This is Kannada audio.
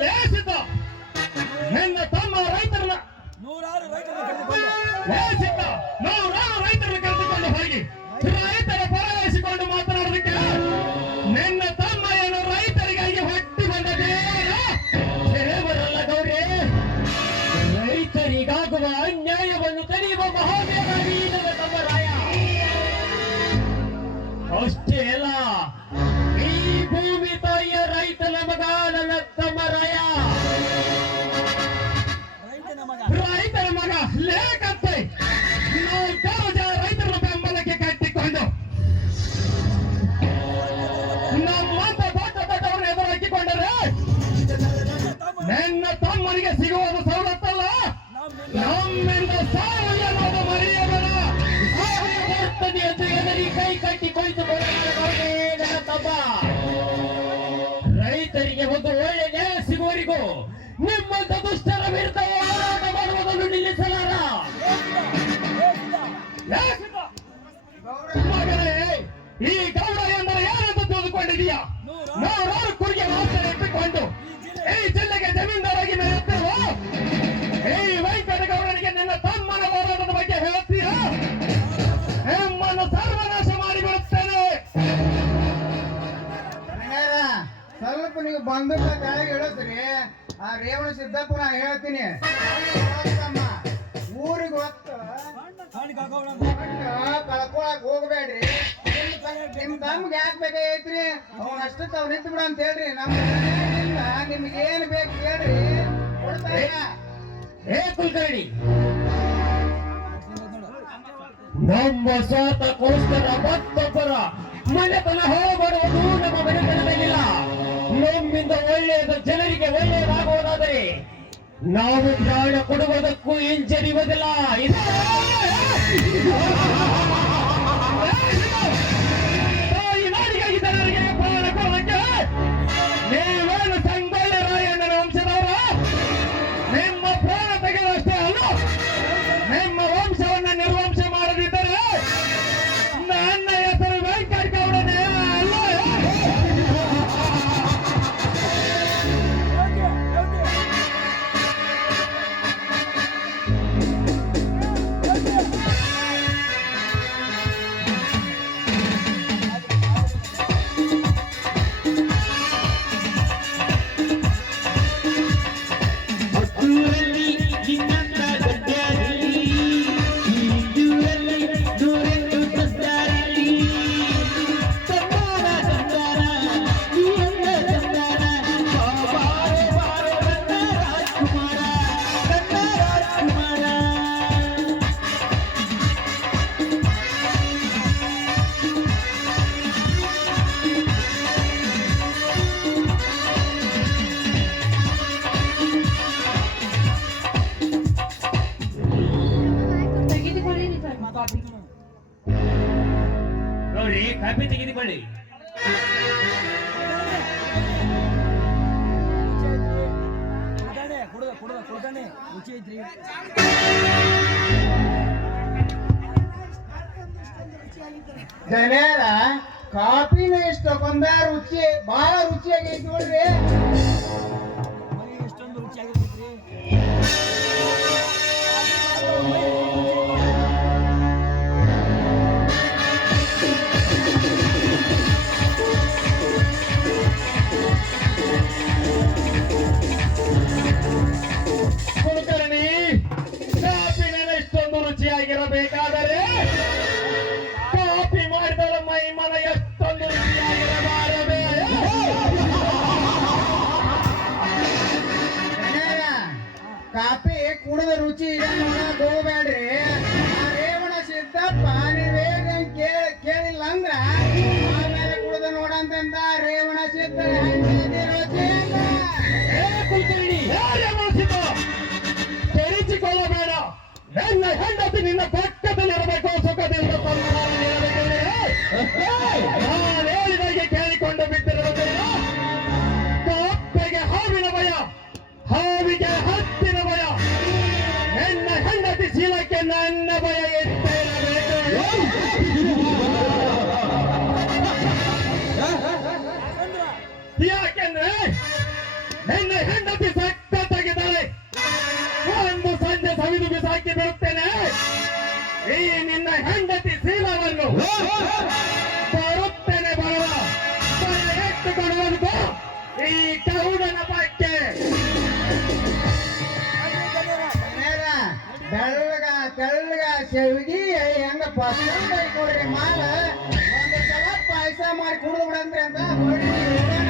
ಲೇಸಿತ ನಿನ್ನ ತಮ್ಮ ರೈತರನ್ನ ನೂರಾರು ರೈತರನ್ನು ಲೇಸಿತ ನೂರಾರು ರೈತರನ್ನು ಕರೆದುಕೊಂಡು ಹೋಗಿ ರೈತರ ಪರವಹಿಸಿಕೊಂಡು ಮಾತನಾಡೋದಕ್ಕೆ ನಿನ್ನ ತಮ್ಮ ಏನು ರೈತರಿಗಾಗಿ ಹೊಟ್ಟಿ ಬಂದದೇ ಬರಲ್ಲ ಗೌರಿ. ರೈತರಿಗಾಗುವ ಅನ್ಯಾಯವನ್ನು ತಡೆಯುವ ಮಹಾವೀರನಾಗಿ ನನ್ನ ತಮ್ಮ ರಾಯ. ಅಷ್ಟೇ ಅಲ್ಲ, ಈ ಭೂಮಿ ತಾಯಿಯ ರೈತನ ಮಗ ನನ್ನ ತಮ್ಮ ರಾಯ. ರೈತರ ಮಗ ಲೇಖಂತೆ ನಾವು ಕೆಲವು ಜನ ರೈತರ ಬೆಂಬಲಕ್ಕೆ ಕಟ್ಟಿಕೊಂಡು ನಮ್ಮಂತ ದೊಡ್ಡ ದೊಡ್ಡವರನ್ನ ಎದುರು ಹಾಕಿಕೊಂಡರೆ ನನ್ನ ತಮ್ಮನಿಗೆ ಸಿಗುವುದು ಸವಲತ್ತಲ್ಲ, ನಮ್ಮಿಂದ ಸಾವು ಎನ್ನುವುದು ಮರೆಯಬೇಡ. ಬರ್ತದೆ ಎಂದು ಎದರಿ ಕೈ ಕಟ್ಟಿ ಕುಳಿತುಕೊಳ್ಳುವ ನನ್ನ ತಮ್ಮ. ರೈತರಿಗೆ ಒಂದು ಒಳ್ಳೆ ನ್ಯಾಯ ಸಿಗುವವರೆಗೂ ನಿಮ್ಮಂತ ದುಷ್ಟರ ವಿರುದ್ಧ ಹೋರಾಟ ಮಾಡುವುದನ್ನು ನಿಲ್ಲಿಸಲಾರ. ಮಗನೇ, ಈ ಗೌಡ ಎಂದರೆ ಯಾರೆಂದು ತಿಳಿದುಕೊಂಡಿದೀಯಾ? ನೂರಾರು ಕುರಿಗೆ ಮಾತ್ರ ಇಟ್ಟುಕೊಂಡು ಈ ಜಿಲ್ಲೆಗೆ ಜಮೀನ್ದಾರಾಗಿ ಮೆರೆಯುತ್ತಿರುವ ಈ ವೆಂಕಟಗೌಡನಿಗೆ ನಿನ್ನ ತಮ್ಮನ ಹೋರಾಟದ ಬಗ್ಗೆ ಹೇಳುತ್ತೀಯಾ? ನಿಮ್ಮನ್ನು ಸರ್ವನಾಶ ಮಾಡಿಬಿಡುತ್ತೇನೆ. ಸ್ವಲ್ಪ ನೀವು ಬಂದೂಕ ಕೆಳಗೆ ಇಳಿಸ್ರಿ. ಆ ರೇವಣ ಸಿದ್ದಪ್ಪ ನಾ ಹೇಳ್ತೀನಿ, ಊರಿಗೆ ಹೊತ್ತು ಕಳ್ಕೊಳಕ್ ಹೋಗ್ಬೇಡ್ರಿ. ನಿಮ್ ತಮ್ಗೆ ಯಾಕೆ ಬೇಕಾಗೈತ್ರಿ? ಅವ್ನ ಅಷ್ಟಕ್ಕೆ ಅವ್ರು ನಿಂತು ಬಿಡ ಅಂತ ಹೇಳ್ರಿ. ನಿಮ್ಗೆ ಏನ್ ಬೇಕು ಹೇಳ್ರಿ, ಕೊಡ್ತಾರ. ಕುಲಕರ್ಣಿ, ನಮ್ಮ ಸ್ವಾತಕ್ಕೋಸ್ಕರ ಮತ್ತೊಬ್ಬರ ಮನೆತನ ಹಾಳು ಮಾಡುವುದು ನಮ್ಮ ಮನೆತನದಲ್ಲಿಲ್ಲ. ನಮ್ಮಿಂದ ಒಳ್ಳೆಯದು ಜನರಿಗೆ ಒಳ್ಳೆಯದಾಗುವುದಾದರೆ ನಾವು ಪ್ರಾಣ ಕೊಡುವುದಕ್ಕೂ ಹಿಂಜರಿಯುವುದಿಲ್ಲ. ತಾಯಿ ನಾಡಿಗಾಗಿ ಜನರಿಗೆ ಪ್ರಾಣ ಕೊಡೋದಕ್ಕೆ ನೀವೇನು ಸಂಗೊಳ್ಳಿ ರಾಯಣ್ಣನ ವಂಶದವರ? ನಿಮ್ಮ ಪ್ರಾಣ ತೆಗೆದಷ್ಟೇ ಅಲ್ಲ, ನಿಮ್ಮ ವಂಶವನ್ನ ನಿರ್ವಂಶ ಮಾಡದಿದ್ದರೆ ನನ್ನ ಹೆಸರು ವೆಂಕಟಗೌಡನೇ ಅಲ್ಲ. ನೋಡಿ, ಕಾಪಿ ತೆಗೆದುಕೊಳ್ಳಿ. ರುಚಿ ಐತ್ರಿ. ಜನರ ಕಾಫಿನ ಇಷ್ಟ ಕೊಂದ ರುಚಿ ಬಹಳ ರುಚಿಯಾಗೈತಿ ನೋಡ್ರಿ. ಎಷ್ಟೊಂದು ರುಚಿಯಾಗಿರ್ತೈತ್ರಿ. ಕುಲಕರ್ಣಿ, ಕಾಪಿನ ಇಷ್ಟೊಂದು ರುಚಿಯಾಗಿರಬೇಕಾದರೆ ಕಾಪಿ ಮಾಡಿದರ ಮೈ ಮನ ಎಷ್ಟೊಂದು ರುಚಿಯಾಗಿರಬಾರದೆ. ಕಾಫಿ ಕುಡಿದ ರುಚಿ ಇದೆ ನೋಡಕ್ ಹೋಗ್ಬೇಡ್ರಿ. ರೇವಣ ಸಿದ್ದಪ್ಪ ನೀವೇನ್ ಕೇಳಿಲ್ಲ ಅಂದ್ರ ಆಮೇಲೆ ಕುಡಿದ ನೋಡಂತ ರೇವಣ ಸಿದ್ಧ ರುಚಿ ತೆರಿಸಿಕೊಳ್ಳಬೇಡ. ನನ್ನ ಹೆಂಡತಿ ನಿನ್ನ ಪಕ್ಕದಲ್ಲಿರಬೇಕು, ಸುಖದಿಂದ ನಾನು ಹೇಳಿದಾಗೆ ಕೇಳಿಕೊಂಡು ಬಿಟ್ಟಿರುವುದಿಲ್ಲ. ಕಪ್ಪೆಗೆ ಹಾವಿನ ಭಯ, ಹಾವಿಗೆ ಹತ್ತಿನ ಭಯ, ನನ್ನ ಹೆಂಡತಿ ಶೀಲಕ್ಕೆ ನನ್ನ ಭಯ ಇಟ್ಟಿರಬೇಕು. ಯಾಕೆಂದ್ರೆ ನಿನ್ನ ನನ್ನ ಹೆಂಡತಿ ಸಖತ್ತಾಗಿದ್ದಾಳೆ. ಒಂದು ಸಂಜೆ ಸವಿದು ಬಿಸಾಕಿ ಬಿಡುತ್ತೇನೆ ಈ ನಿನ್ನ ಹೆಂಡತಿ ಶೀಲವನ್ನು. ಬರುತ್ತೇನೆ ಬರುವ ಎಷ್ಟು ಕೊಡುವುದು ಈ ಗೌಡನ ಪಾಕ್ಕೆ. ಬೆಳ್ಳಗ ತೆಳ್ಳಗ ಶೆವಿಗಿ ಹೆಂಗ ಪಸಂದ್ ಐತ್ ನೋಡ್ರಿ ಮಾಲ. ಒಂದು ಸಲ ಪಾಯಸ ಮಾಡಿ ಕುಡಿದು ಬಿಡಂತ್ರಿ ಅಂತ ನೋಡಿ ಹೋಗೋಣ.